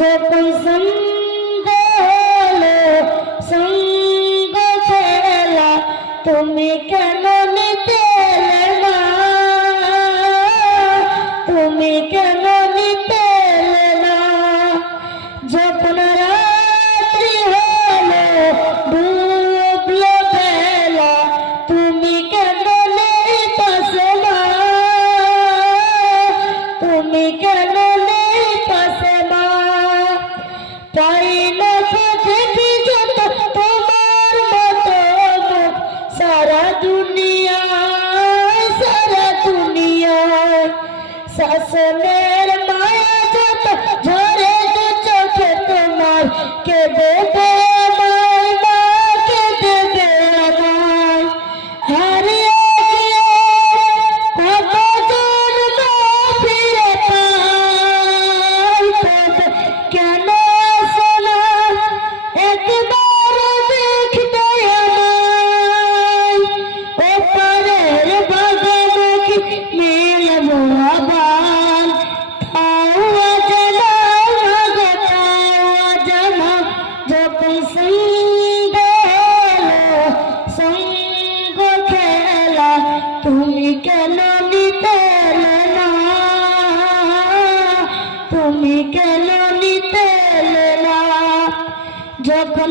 যখন সঙ্গ হলো সঙ্গ খেলা তুমি কেন নিতে এলে না, তুমি কেন নিতে এলে না। যখন রাত্রি হলো ডুবলো বেলা তুমি কেন নেই পাশে না, তুমি কেন নেই পাশে না। তাই না দেখি যত তোমার মতো মুখ সারা দুনিয়ায়, সারা দুনিয়ায়। শাসনের মায়া যত ঝরে দু চোখে তোমার, কে দেবে আমায় মা, কে দেবে আমায়। হারিয়ে গিয়ে কত জন্ম ফিরে পাই, তবে কেন আসো না একবার দেখতে আমায়। ওপারের বাগানে কি মিলবো আবার, তাও অজানা মাগো তাও অজানা। যখন সঙ্গ হলো সঙ্গ খেলা তুমি কেন নিতে এলে না, তুমি কেন নিতে এলে না। যখন